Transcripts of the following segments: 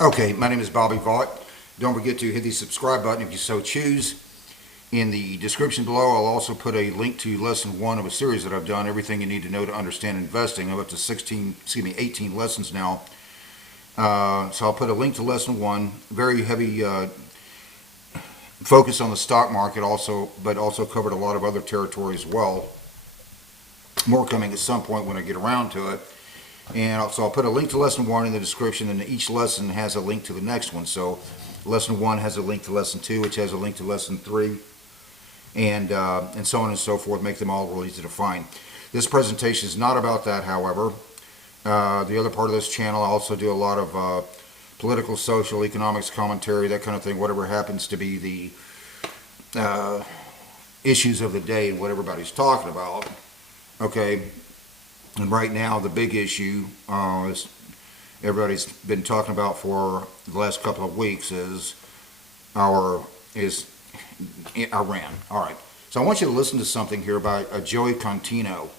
Okay, my name is Bobby Vaught. Don't forget to hit the subscribe button if you so choose. In the description below, I'll also put a link to lesson 1 of a series that I've done, Everything You Need to Know to Understand Investing. I'm up to 18 lessons now. So I'll put a link to lesson 1. Very heavy focus on the stock market also, but also covered a lot of other territory as well. More coming at some point when I get around to it. And also I'll put a link to lesson 1 in the description, and each lesson has a link to the next one. So lesson 1 has a link to lesson 2, which has a link to lesson 3, and so on and so forth. Make them all real easy to find. This presentation is not about that, however. The other part of this channel, I also do a lot of political, social, economics commentary, that kind of thing, whatever happens to be the issues of the day and what everybody's talking about. Okay. And right now, the big issue is everybody's been talking about for the last couple of weeks is Iran. All right. So I want you to listen to something here by Joey Contino,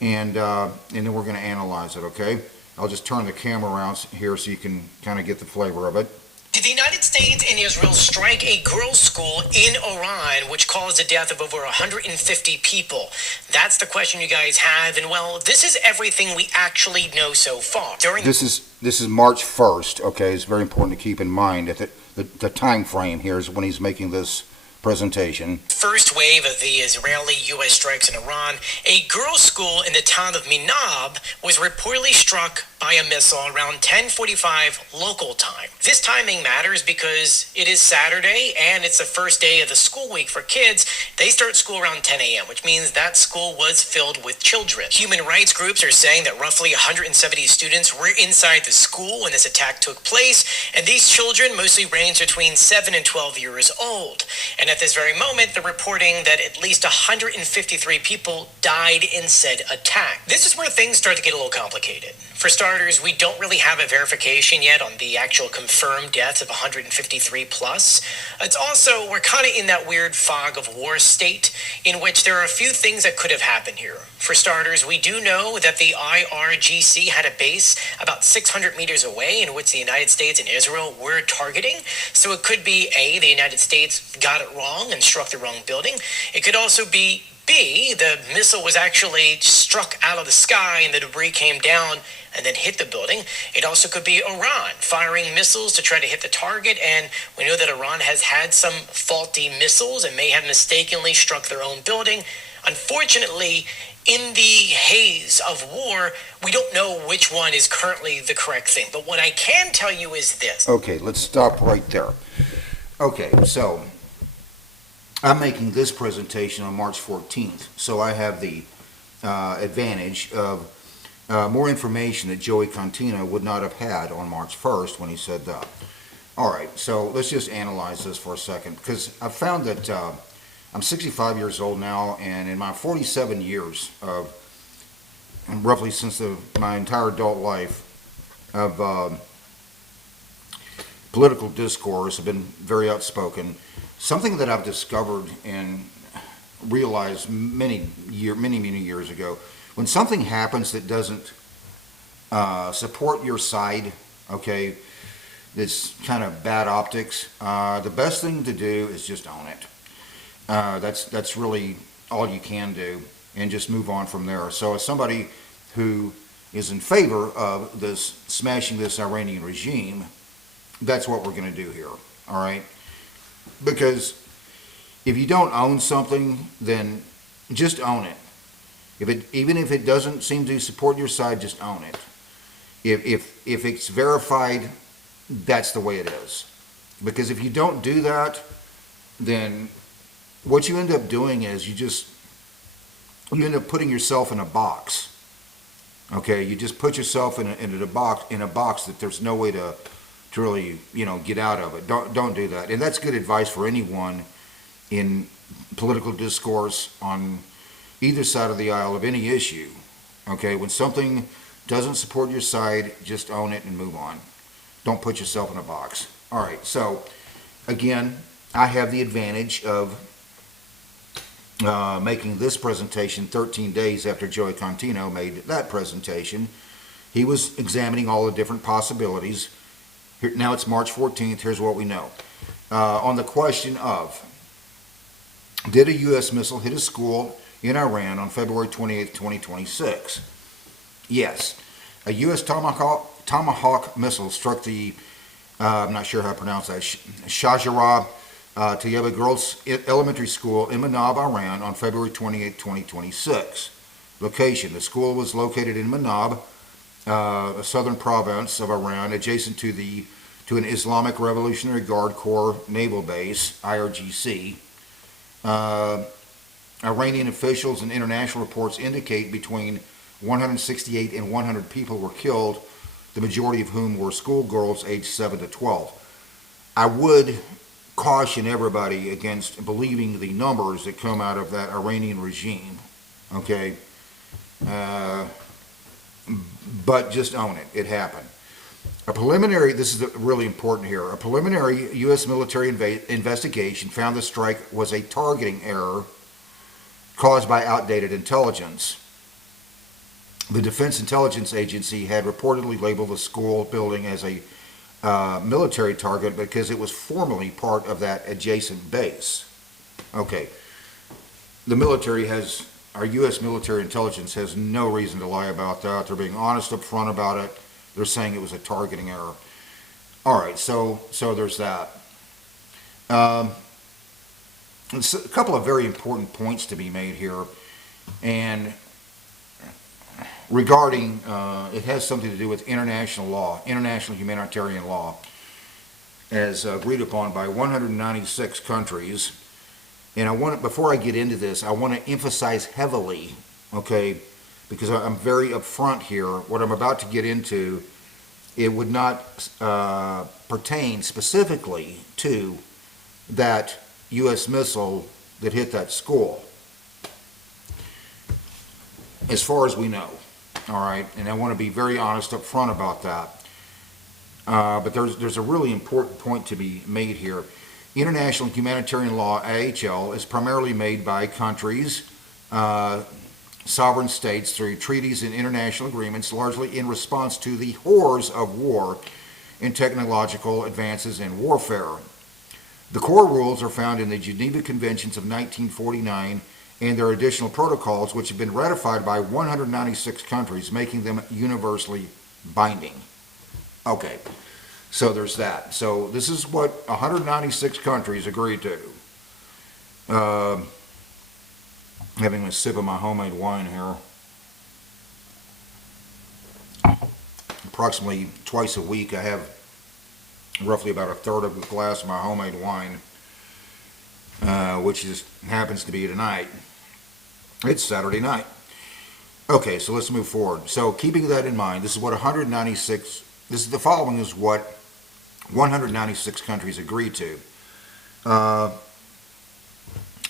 and then we're going to analyze it. Okay. I'll just turn the camera around here so you can kind of get the flavor of it. Did the United States and Israel strike a girls' school in Iran, which caused the death of over 150 people? That's the question you guys have, and well, this is everything we actually know so far. This is March 1st. Okay, it's very important to keep in mind that the time frame here is when he's making this presentation. First wave of the Israeli-U.S. strikes in Iran, a girls' school in the town of Minab was reportedly struck by a missile around 10:45 local time. This timing matters because it is Saturday and it's the first day of the school week for kids. They start school around 10 a.m., which means that school was filled with children. Human rights groups are saying that roughly 170 students were inside the school when this attack took place, and these children mostly range between 7 and 12 years old. And at this very moment, they're reporting that at least 153 people died in said attack. This is where things start to get a little complicated. For starters, we don't really have a verification yet on the actual confirmed deaths of 153 plus. It's also, we're kind of in that weird fog of war state in which there are a few things that could have happened here. For starters, we do know that the IRGC had a base about 600 meters away in which the United States and Israel were targeting. So it could be A, the United States got it wrong and struck the wrong building. It could also be B, the missile was actually struck out of the sky and the debris came down and then hit the building. It also could be Iran firing missiles to try to hit the target, and we know that Iran has had some faulty missiles and may have mistakenly struck their own building. Unfortunately, in the haze of war, we don't know which one is currently the correct thing. But what I can tell you is this. Okay, let's stop right there. Okay, so I'm making this presentation on March 14th, so I have the advantage of more information that Joey Contino would not have had on March 1st when he said that. All right, so let's just analyze this for a second, because I've found that I'm 65 years old now, and in my 47 years of, roughly since my entire adult life, of political discourse, have been very outspoken. Something that I've discovered and realized many years ago, when something happens that doesn't support your side, okay, it's kind of bad optics, the best thing to do is just own it. That's really all you can do, and just move on from there. So as somebody who is in favor of this smashing this Iranian regime, that's what we're going to do here, all right? Because if you don't own something, then just own it. Even if it doesn't seem to support your side, just own it. If it's verified, that's the way it is. Because if you don't do that, then what you end up doing is you end up putting yourself in a box. Okay, you just put yourself in a box that there's no way to really, get out of it. Don't do that. And that's good advice for anyone in political discourse on either side of the aisle of any issue. Okay, when something doesn't support your side, just own it and move on. Don't put yourself in a box. All right, so again, I have the advantage of making this presentation 13 days after Joey Contino made that presentation. He was examining all the different possibilities, Now it's March 14th. Here's what we know. On the question of, did a U.S. missile hit a school in Iran on February 28th, 2026? Yes. A U.S. Tomahawk missile struck the, I'm not sure how to pronounce that, Shahjarah Tayyaba Girls Elementary School in Manab, Iran on February 28, 2026. Location: the school was located in Manab, a southern province of Iran, adjacent to an Islamic Revolutionary Guard Corps naval base, IRGC. Iranian officials and international reports indicate between 168 and 100 people were killed, the majority of whom were schoolgirls aged 7 to 12. I would caution everybody against believing the numbers that come out of that Iranian regime, okay? But just own it. It happened. This is really important here, a preliminary U.S. military investigation found the strike was a targeting error caused by outdated intelligence. The Defense Intelligence Agency had reportedly labeled the school building as a military target because it was formerly part of that adjacent base. Okay, our U.S. military intelligence has no reason to lie about that. They're being honest up front about it. They're saying it was a targeting error. All right, so there's that. It's a couple of very important points to be made here, and regarding, it has something to do with international law, international humanitarian law, as agreed upon by 196 countries. And before I get into this, I want to emphasize heavily, okay, because I'm very upfront here. What I'm about to get into, it would not pertain specifically to that U.S. missile that hit that school, as far as we know. All right, and I want to be very honest up front about that. But there's a really important point to be made here. International humanitarian law, IHL, is primarily made by countries, sovereign states, through treaties and international agreements, largely in response to the horrors of war and technological advances in warfare. The core rules are found in the Geneva Conventions of 1949 and their additional protocols, which have been ratified by 196 countries, making them universally binding. Okay, so there's that. So this is what 196 countries agreed to. Having a sip of my homemade wine here. Approximately twice a week, I have roughly about a third of a glass of my homemade wine, which happens to be tonight. It's Saturday night. Okay, so let's move forward. So keeping that in mind, this is what 196, the following is what 196 countries agreed to.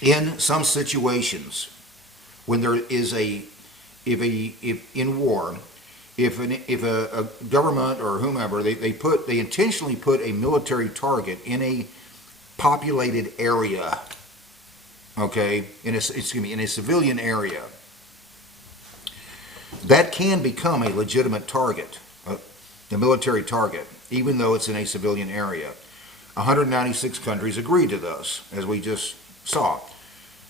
In some situations, when there is if in war, if a government or whomever, they intentionally put a military target in a populated area, okay, in a civilian area, that can become a legitimate target, the military target, even though it's in a civilian area. 196 countries agreed to this, as we just saw.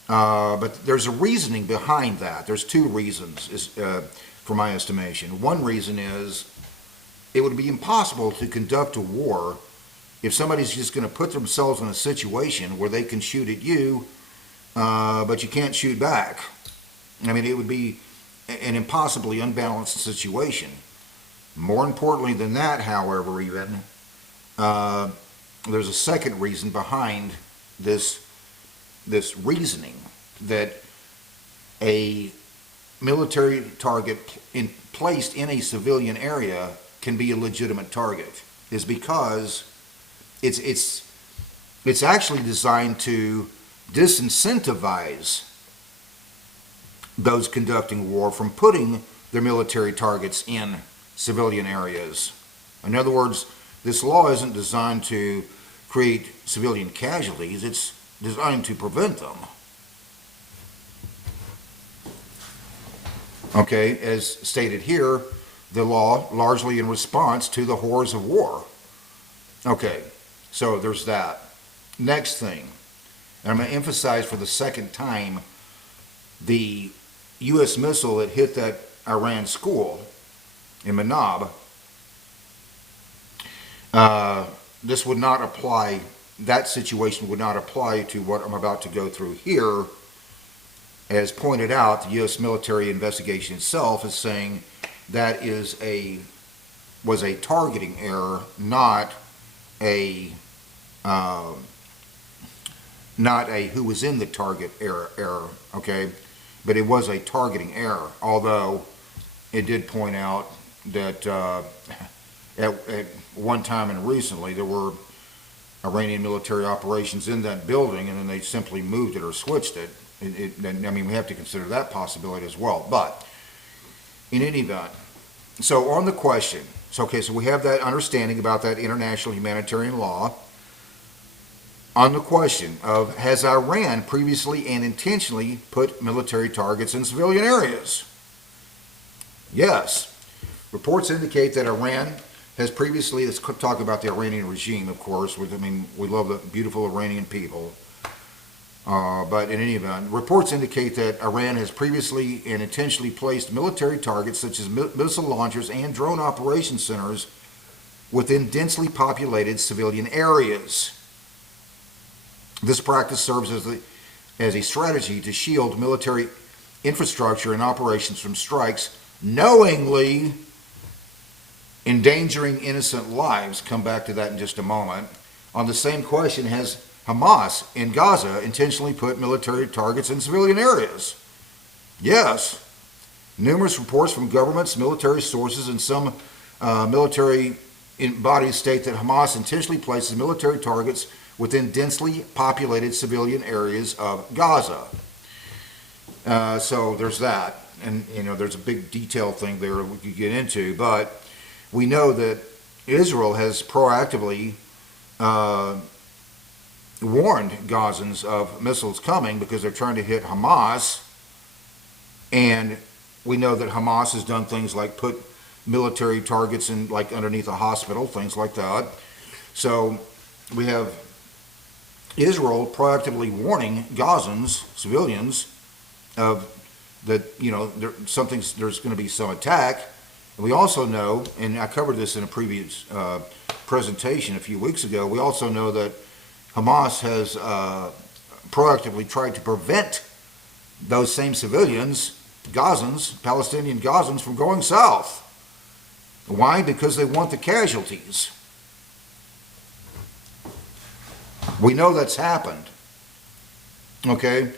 But there's a reasoning behind that. There's two reasons, for my estimation. One reason is it would be impossible to conduct a war if somebody's just going to put themselves in a situation where they can shoot at you, but you can't shoot back. I mean, it would be an impossibly unbalanced situation. More importantly than that, however, even, there's a second reason behind this reasoning that a military target placed in a civilian area can be a legitimate target, is because it's actually designed to disincentivize those conducting war from putting their military targets in civilian areas. In other words, this law isn't designed to create civilian casualties, it's designed to prevent them. Okay, as stated here, the law largely in response to the horrors of war. Okay, so there's that. Next thing, and I'm going to emphasize for the second time, the U.S. missile that hit that Iran school in Manab, this would not apply, that situation would not apply to what I'm about to go through here. As pointed out, the U.S. military investigation itself is saying that was a targeting error, not a who was in the target error, okay? But it was a targeting error, although it did point out that at one time and recently there were Iranian military operations in that building, and then they simply moved it or switched it. I mean, we have to consider that possibility as well. But in any event, so on the question, so we have that understanding about that international humanitarian law. On the question of, has Iran previously and intentionally put military targets in civilian areas? Yes. Reports indicate that Iran has previously, let's talk about the Iranian regime, of course. I mean, we love the beautiful Iranian people. But in any event, reports indicate that Iran has previously and intentionally placed military targets such as missile launchers and drone operation centers within densely populated civilian areas. This practice serves as a strategy to shield military infrastructure and operations from strikes, knowingly endangering innocent lives. Come back to that in just a moment. On the same question, has Hamas in Gaza intentionally put military targets in civilian areas? Yes. Numerous reports from governments, military sources, and some military bodies state that Hamas intentionally places military targets within densely populated civilian areas of Gaza. So there's that. And, there's a big detail thing there we could get into. But we know that Israel has proactively warned Gazans of missiles coming because they're trying to hit Hamas. And we know that Hamas has done things like put military targets in, like underneath a hospital, things like that. So we have Israel proactively warning Gazans, civilians, of that, there's going to be some attack. And we also know, and I covered this in a previous presentation a few weeks ago, we also know that Hamas has proactively tried to prevent those same civilians, Gazans, Palestinian Gazans, from going south. Why? Because they want the casualties. We know that's happened. Okay?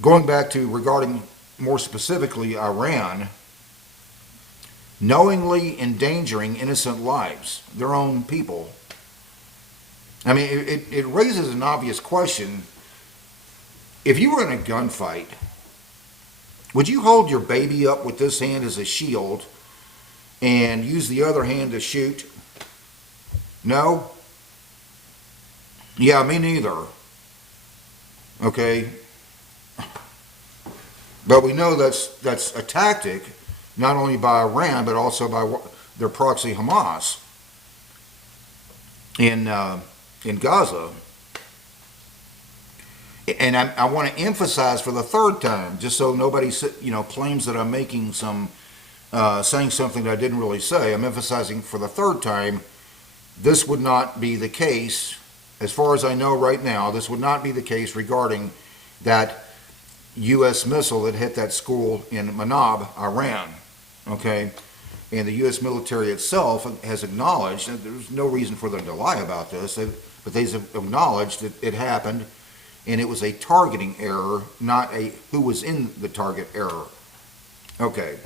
Going back to regarding more specifically Iran, knowingly endangering innocent lives, their own people. I mean, it raises an obvious question. If you were in a gunfight, would you hold your baby up with this hand as a shield and use the other hand to shoot? No? Yeah, me neither. Okay? But we know that's a tactic, not only by Iran, but also by their proxy Hamas in Gaza. And I want to emphasize for the third time, just so nobody claims that I'm making saying something that I didn't really say. I'm emphasizing for the third time, this would not be the case, as far as I know right now, this would not be the case regarding that U.S. missile that hit that school in Manab, Iran. Okay? And the U.S. military itself has acknowledged, and there's no reason for them to lie about this, but they've acknowledged that it happened, and it was a targeting error, not a who was in the target error. Okay.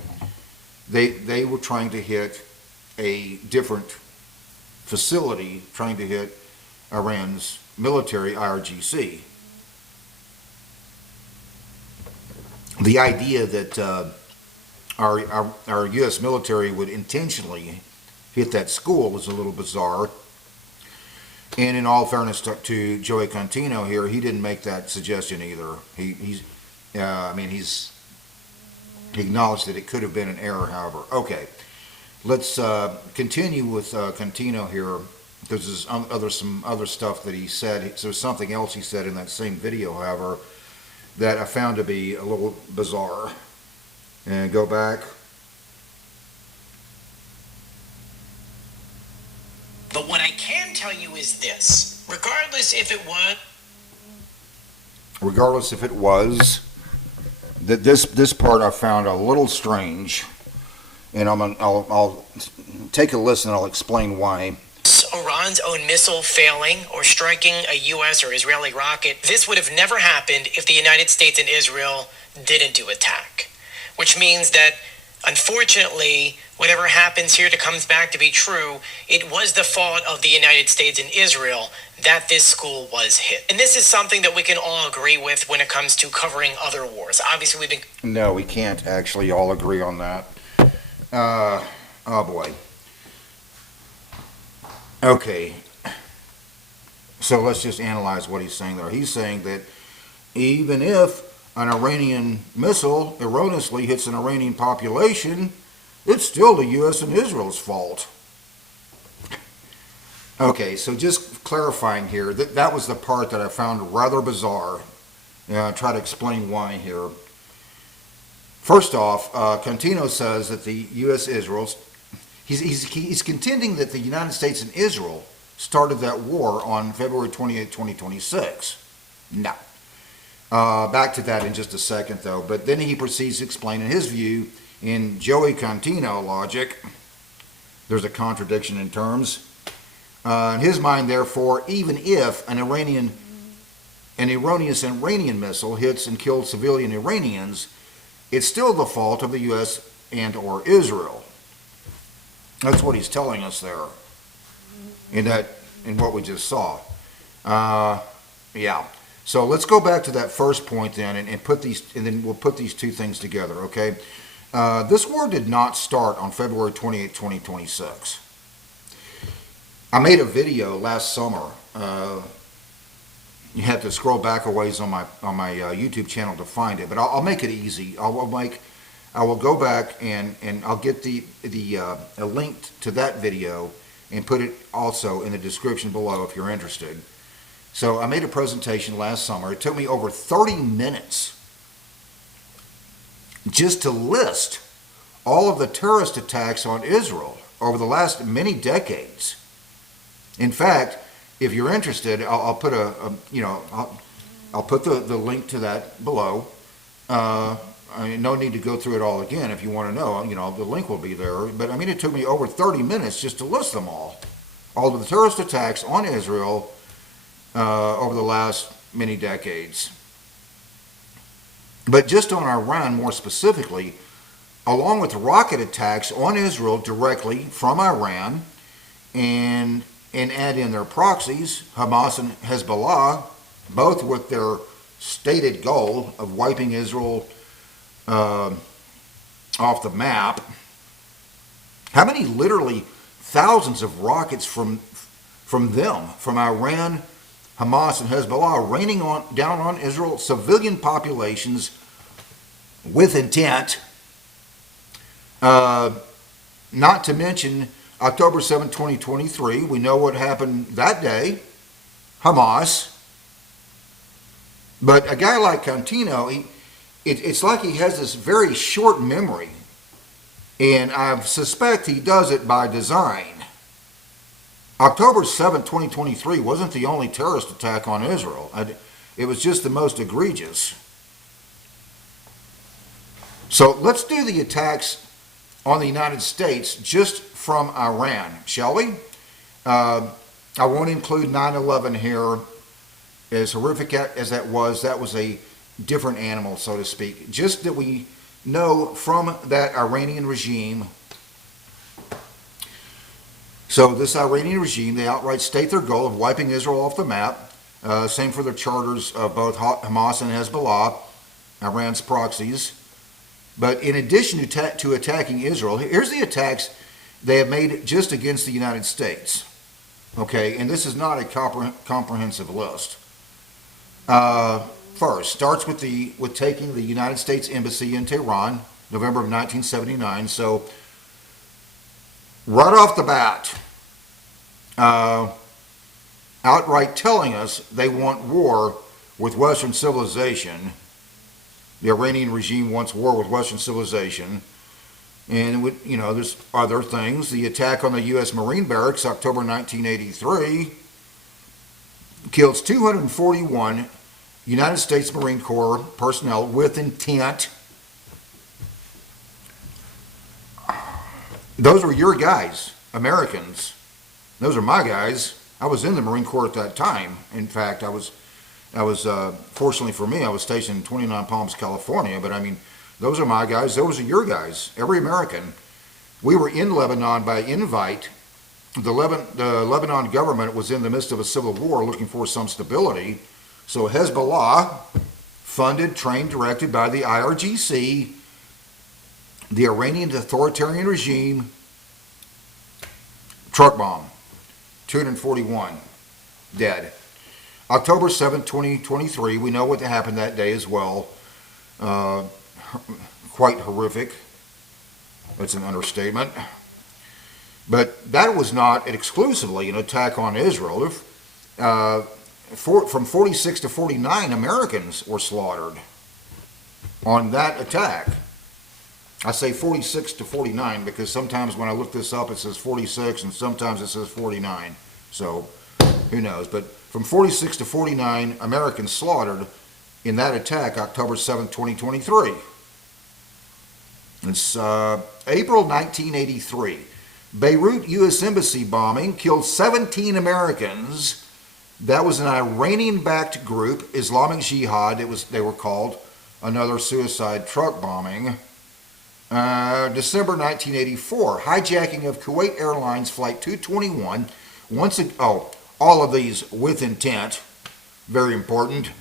They were trying to hit a different facility, trying to hit Iran's military, IRGC. The idea that our U.S. military would intentionally hit that school is a little bizarre. And in all fairness to Joey Contino here, he didn't make that suggestion either. He acknowledged that it could have been an error, however. Okay. let's continue with Contino here, because there's some other stuff that he said. So there's something else he said in that same video, however, that I found to be a little bizarre. And go back. But what I can tell you is this: regardless if it was, that this part I found a little strange, and I'll take a listen. I'll explain why. Iran's own missile failing or striking a U.S. or Israeli rocket, this would have never happened if the United States and Israel didn't do attack. Which means that, unfortunately, whatever happens here comes back to be true. It was the fault of the United States and Israel that this school was hit. And this is something that we can all agree with when it comes to covering other wars. Obviously, we've been... No, we can't actually all agree on that. Oh boy. Okay. So let's just analyze what he's saying there. He's saying that even if an Iranian missile erroneously hits an Iranian population, it's still the U.S. and Israel's fault. Okay, so just clarifying here, that was the part that I found rather bizarre. I'll try to explain why here. First off, Contino says that the U.S. Israel's, he's contending that the United States and Israel started that war on February 28, 2026. No. Back to that in just a second, though. But then he proceeds to explain, in his view, in Joey Contino logic, there's a contradiction in terms. In his mind, therefore, even if an erroneous Iranian missile hits and kills civilian Iranians, it's still the fault of the U.S. and or Israel. That's what he's telling us there in what we just saw. Yeah. So let's go back to that first point then, and put these, and then we'll put these two things together. Okay. This war did not start on February 28, 2026. I made a video last summer. You have to scroll back a ways on my YouTube channel to find it, but I'll make it easy. I will go back and I'll get a link to that video and put it also in the description below if you're interested. So I made a presentation last summer. It took me over 30 minutes just to list all of the terrorist attacks on Israel over the last many decades. In fact, if you're interested, I'll put I'll put the link to that below. I mean, no need to go through it all again. If you want to know, the link will be there. But I mean, it took me over 30 minutes just to list them all of the terrorist attacks on Israel over the last many decades. But just on Iran more specifically, along with rocket attacks on Israel directly from Iran, and add in their proxies, Hamas and Hezbollah, both with their stated goal of wiping Israel off the map. How many literally thousands of rockets from Iran, Hamas, and Hezbollah raining down on Israel civilian populations with intent, not to mention October 7, 2023, we know what happened that day, Hamas. But a guy like Contino, it's like he has this very short memory, and I suspect he does it by design. October 7, 2023 wasn't the only terrorist attack on Israel. It was just the most egregious. So let's do the attacks on the United States just from Iran, shall we? I won't include 9/11 here. As horrific as that was a different animal, so to speak. Just that we know from that Iranian regime. So this Iranian regime, they outright state their goal of wiping Israel off the map. Same for the charters of both Hamas and Hezbollah, Iran's proxies. But in addition to attacking Israel, here's the attacks they have made just against the United States. Okay, and this is not a comprehensive list. First, starts with taking the United States Embassy in Tehran, November of 1979. So right off the bat, outright telling us they want war with Western civilization. The Iranian regime wants war with Western civilization. And, there's other things. The attack on the U.S. Marine barracks, October 1983, kills 241 United States Marine Corps personnel with intent. Those were your guys, Americans. Those are my guys. I was in the Marine Corps at that time. In fact, I was fortunately for me, I was stationed in 29 Palms, California. But I mean, those are my guys. Those are your guys. Every American. We were in Lebanon by invite. The Lebanon government was in the midst of a civil war looking for some stability. So Hezbollah, funded, trained, directed by the IRGC, the Iranian authoritarian regime, truck bomb, 241 dead. October 7th, 2023, we know what happened that day as well. Quite horrific. That's an understatement. But that was not exclusively an attack on Israel. From 46 to 49 Americans were slaughtered on that attack. I say 46 to 49 because sometimes when I look this up it says 46 and sometimes it says 49. So who knows. But from 46 to 49 Americans slaughtered in that attack, October 7th, 2023. It's April 1983. Beirut U.S. Embassy bombing killed 17 Americans. That was an Iranian-backed group, Islamic Jihad, they were called. Another suicide truck bombing. December 1984, hijacking of Kuwait Airlines Flight 221. All of these with intent. Very important.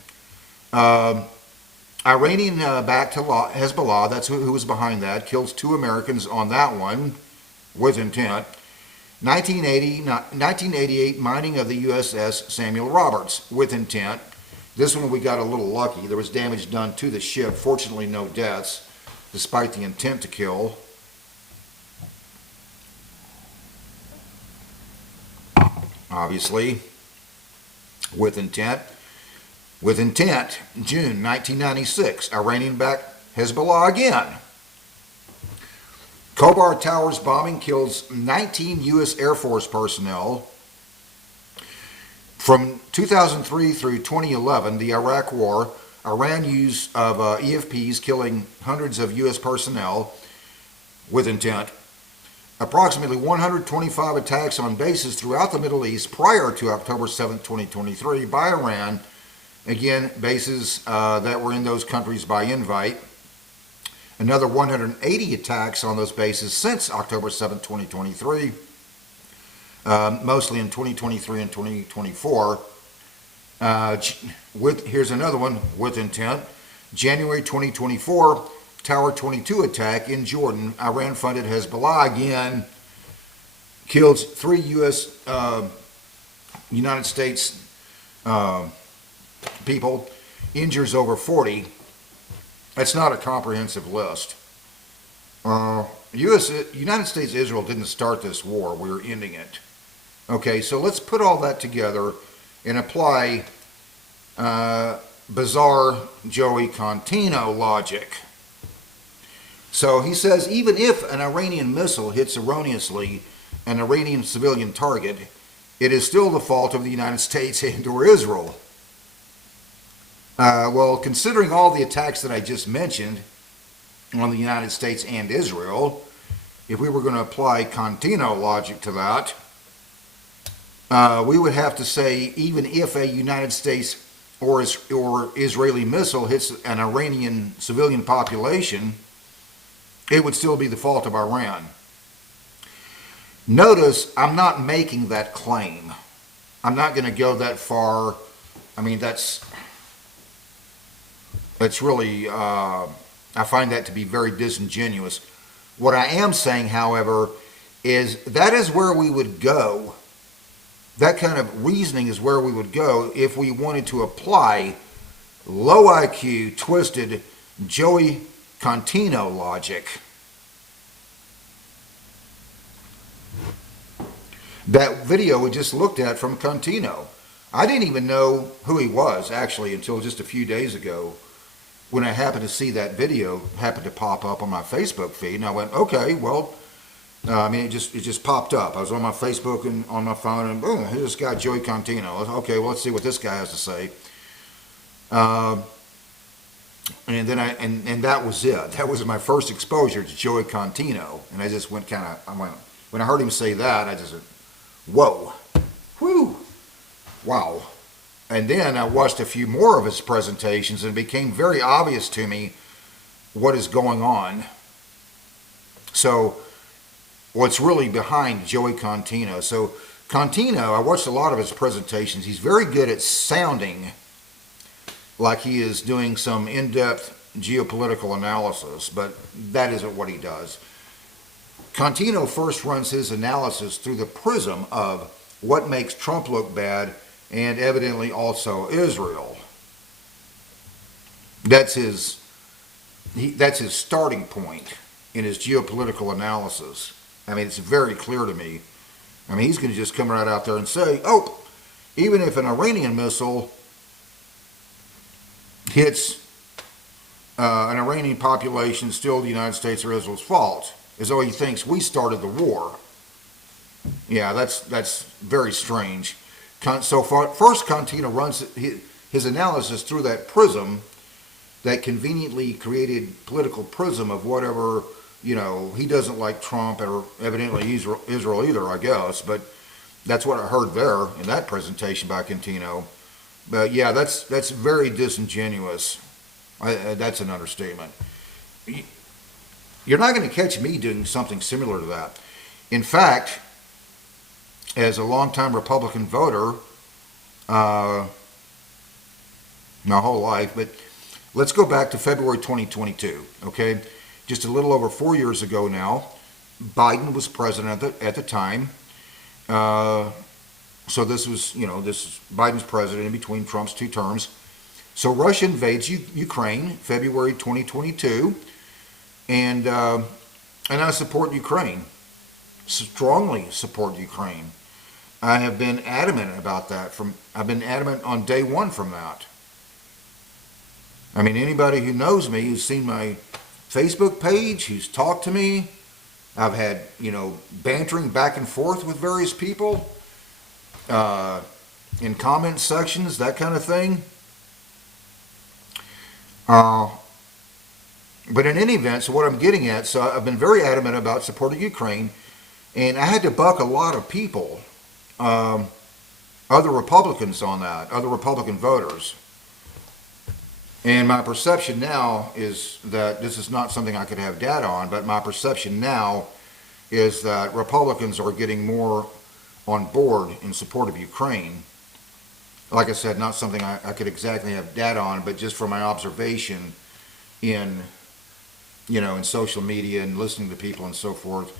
Iranian-backed Hezbollah, that's who was behind that, kills 2 Americans on that one with intent. 1988, mining of the USS Samuel Roberts with intent. This one we got a little lucky. There was damage done to the ship. Fortunately, no deaths, despite the intent to kill. Obviously, with intent. With intent, June 1996, Iranian-backed Hezbollah again. Khobar Towers bombing kills 19 U.S. Air Force personnel. From 2003 through 2011, the Iraq War, Iran use of EFPs killing hundreds of U.S. personnel with intent. Approximately 125 attacks on bases throughout the Middle East prior to October 7, 2023 by Iran. Again, bases that were in those countries by invite. Another 180 attacks on those bases since October 7, 2023, mostly in 2023 and 2024. Here's another one with intent. January 2024, Tower 22 attack in Jordan. Iran-funded Hezbollah again kills 3 U.S. United States people, injures over 40. That's not a comprehensive list. United States Israel didn't start this war. We were ending it. Okay, so let's put all that together and apply bizarre Joey Contino logic. So he says even if an Iranian missile hits erroneously an Iranian civilian target, it is still the fault of the United States and or Israel. Well, considering all the attacks that I just mentioned on the United States and Israel, if we were going to apply Contino logic to that, we would have to say even if a United States or Israeli missile hits an Iranian civilian population, it would still be the fault of Iran. Notice I'm not making that claim. I'm not going to go that far. I mean, that's really, I find that to be very disingenuous. What I am saying, however, is that is where we would go. That kind of reasoning is where we would go if we wanted to apply low IQ, twisted, Joey Contino logic. That video we just looked at from Contino. I didn't even know who he was actually until just a few days ago when I happened to see that video happened to pop up on my Facebook feed, and I went, okay, well, it just popped up. I was on my Facebook and on my phone, and boom, here's this guy Joey Contino. Okay, well, let's see what this guy has to say. And then and that was it. That was my first exposure to Joey Contino, and I just went when I heard him say that, I just went, whoa, whew, wow. And then I watched a few more of his presentations, and it became very obvious to me what is going on. So what's really behind Joey Contino? So Contino, I watched a lot of his presentations. He's very good at sounding like he is doing some in-depth geopolitical analysis, but that isn't what he does. Contino first runs his analysis through the prism of what makes Trump look bad, and evidently also Israel. That's his starting point in his geopolitical analysis. I mean, it's very clear to me. I mean, he's going to just come right out there and say, oh, even if an Iranian missile hits an Iranian population, still the United States or Israel's fault, as though he thinks we started the war. Yeah, that's very strange. So first, Contino runs his analysis through that prism, that conveniently created political prism of whatever, he doesn't like Trump or evidently Israel either, I guess, but that's what I heard there in that presentation by Contino. But yeah, that's very disingenuous. That's an understatement. You're not going to catch me doing something similar to that. In fact, as a longtime Republican voter, my whole life, but let's go back to February 2022, okay? Just a little over 4 years ago now, Biden was president at the time. So this was, this is Biden's president in between Trump's two terms. So Russia invades Ukraine, February 2022, and I support Ukraine, strongly support Ukraine. I have been adamant about that. I've been adamant on day one from that. I mean, anybody who knows me, who's seen my Facebook page, who's talked to me, I've had, bantering back and forth with various people, in comment sections, that kind of thing. But in any event, so what I'm getting at, so I've been very adamant about supporting Ukraine, and I had to buck a lot of people, other Republicans on that, other Republican voters. And my perception now is that this is not something I could have data on, but my perception now is that Republicans are getting more on board in support of Ukraine. Like I said, not something I could exactly have data on, but just from my observation in, in social media and listening to people and so forth,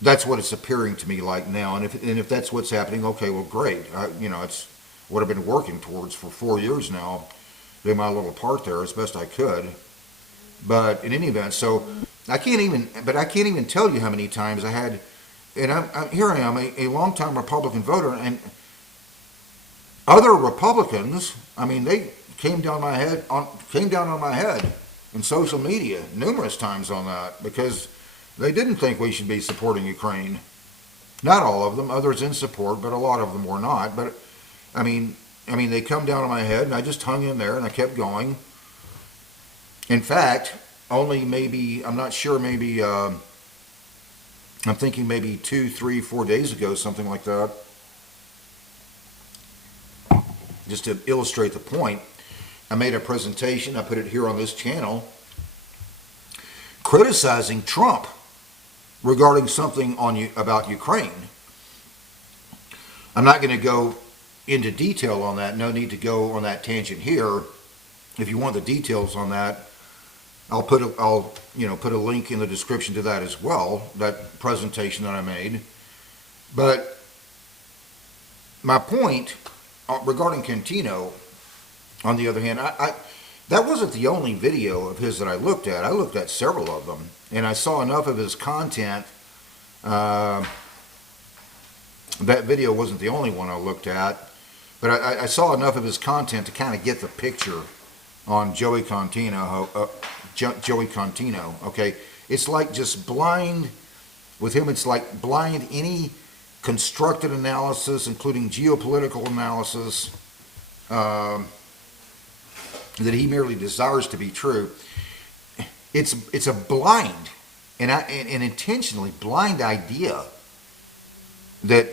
that's what it's appearing to me like now. And if that's what's happening, okay, well, great. It's what I've been working towards for 4 years now, doing my little part there as best I could. But in any event, so I can't even tell you how many times I had, and here I am, a longtime Republican voter, and other Republicans, they came down on my head in social media numerous times on that, because they didn't think we should be supporting Ukraine. Not all of them, others in support, but a lot of them were not. But they come down on my head, and I just hung in there and I kept going. In fact, only maybe, I'm not sure, maybe, I'm thinking maybe 2, 3, 4 days ago, something like that, just to illustrate the point, I made a presentation, I put it here on this channel, criticizing Trump regarding something about Ukraine. I'm not going to go into detail on that. No need to go on that tangent here. If you want the details on that, I'll put a link in the description to that as well, that presentation that I made. But my point regarding Contino, on the other hand, that wasn't the only video of his that I looked at. I looked at several of them, and I saw enough of his content That video wasn't the only one I looked at, but I saw enough of his content to kind of get the picture on Joey Contino. Joey Contino, okay? It's like just blind, with him it's like blind any constructed analysis, including geopolitical analysis, that he merely desires to be true. It's a blind and intentionally blind idea that,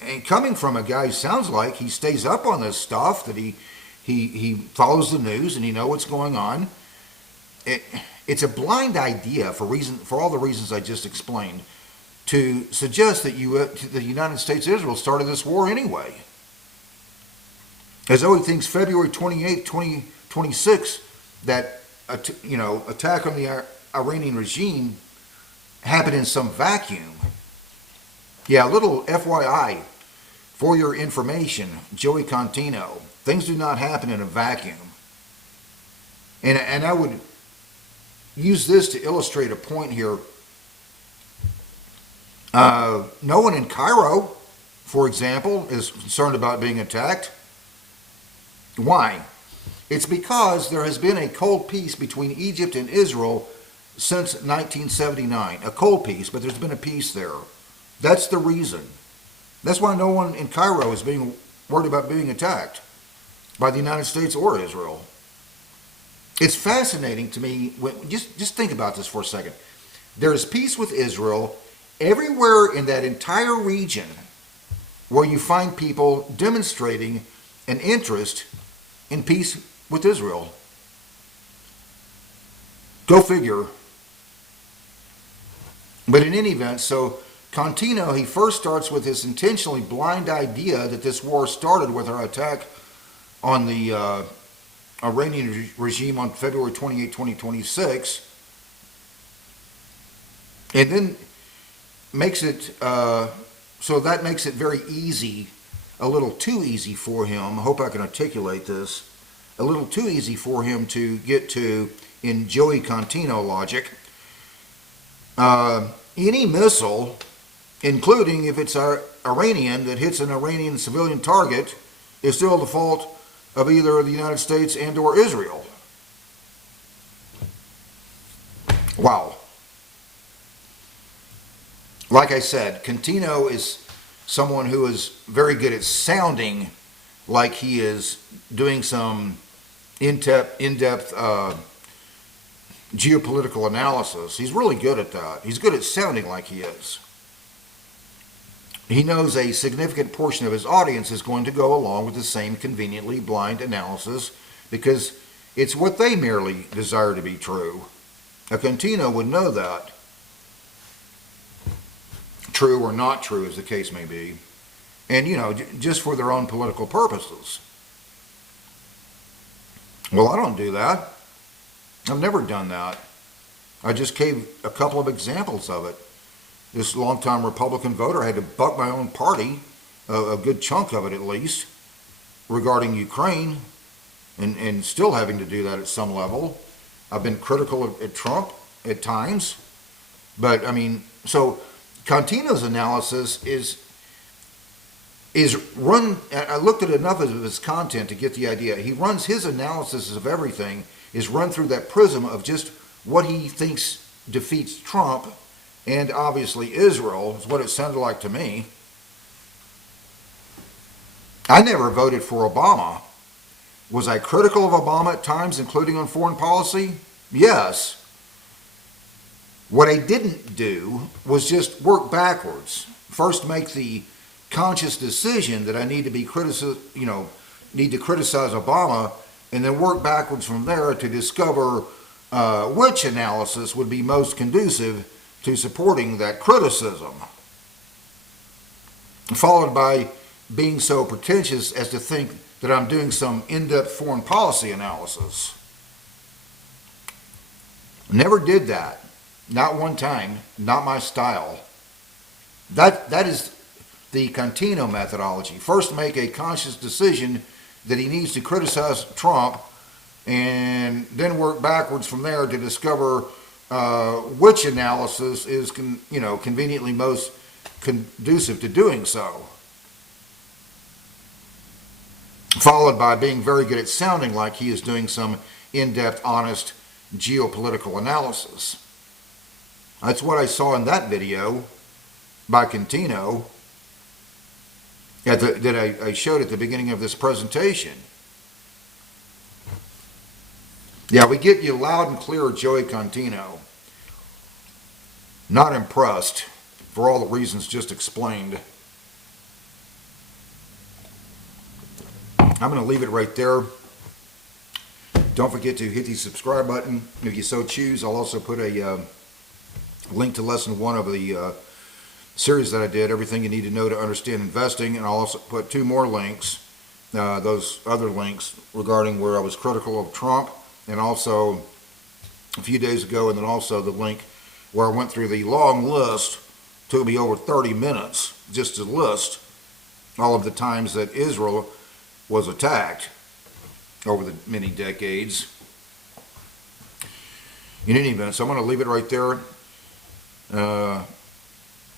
and coming from a guy who sounds like he stays up on this stuff, that he follows the news and he knows what's going on. It's a blind idea for all the reasons I just explained, to suggest that the United States and Israel started this war anyway. As though he thinks February 28, 2026, that attack on the Iranian regime happened in some vacuum. Yeah, a little FYI for your information, Joey Contino. Things do not happen in a vacuum. And I would use this to illustrate a point here. No one in Cairo, for example, is concerned about being attacked. Why? It's because there has been a cold peace between Egypt and Israel since 1979. A cold peace, but there's been a peace there. That's the reason. That's why no one in Cairo is being worried about being attacked by the United States or Israel. It's fascinating to me. Just think about this for a second. There is peace with Israel everywhere in that entire region where you find people demonstrating an interest in peace with Israel. Go figure. But in any event, so Contino, he first starts with this intentionally blind idea that this war started with our attack on the Iranian regime on February 28, 2026, and then makes it, so that makes it very easy, a little too easy for him, I hope I can articulate this, a little too easy for him to get to, in Joey Contino logic, any missile, including if it's Iranian, that hits an Iranian civilian target, is still the fault of either the United States and or Israel. Wow. Like I said, Contino is someone who is very good at sounding like he is doing some in-depth geopolitical analysis. He's really good at that. He's good at sounding like he is. He knows a significant portion of his audience is going to go along with the same conveniently blind analysis because it's what they merely desire to be true. A Contino would know that. True or not true, as the case may be. And, just for their own political purposes. Well, I don't do that. I've never done that. I just gave a couple of examples of it. This longtime Republican voter had to buck my own party, a good chunk of it at least, regarding Ukraine, and still having to do that at some level. I've been critical of Trump at times, but so Contino's analysis is run, I looked at enough of his content to get the idea. He runs his analysis of everything, is run through that prism of just what he thinks defeats Trump, and obviously Israel, is what it sounded like to me. I never voted for Obama. Was I critical of Obama at times, including on foreign policy? Yes. What I didn't do was just work backwards. First make the conscious decision that I need to be criticize Obama, and then work backwards from there to discover which analysis would be most conducive to supporting that criticism. Followed by being so pretentious as to think that I'm doing some in-depth foreign policy analysis. Never did that. Not one time. Not my style. That is the Contino methodology. First make a conscious decision that he needs to criticize Trump, and then work backwards from there to discover which analysis is conveniently most conducive to doing so. followed by being very good at sounding like he is doing some in-depth, honest geopolitical analysis. That's what I saw in that video by Contino that I showed at the beginning of this presentation. Yeah, we get you loud and clear, Joey Contino. Not impressed for all the reasons just explained. I'm going to leave it right there. Don't forget to hit the subscribe button if you so choose. I'll also put a link to lesson 1 of the series that I did, Everything You Need to Know to Understand Investing, and I'll also put 2 more links, those other links regarding where I was critical of Trump, and also a few days ago, and then also the link where I went through the long list. Took me over 30 minutes just to list all of the times that Israel was attacked over the many decades. In any event, so I'm going to leave it right there.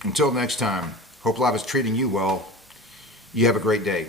Until next time, hope life is treating you well. You have a great day.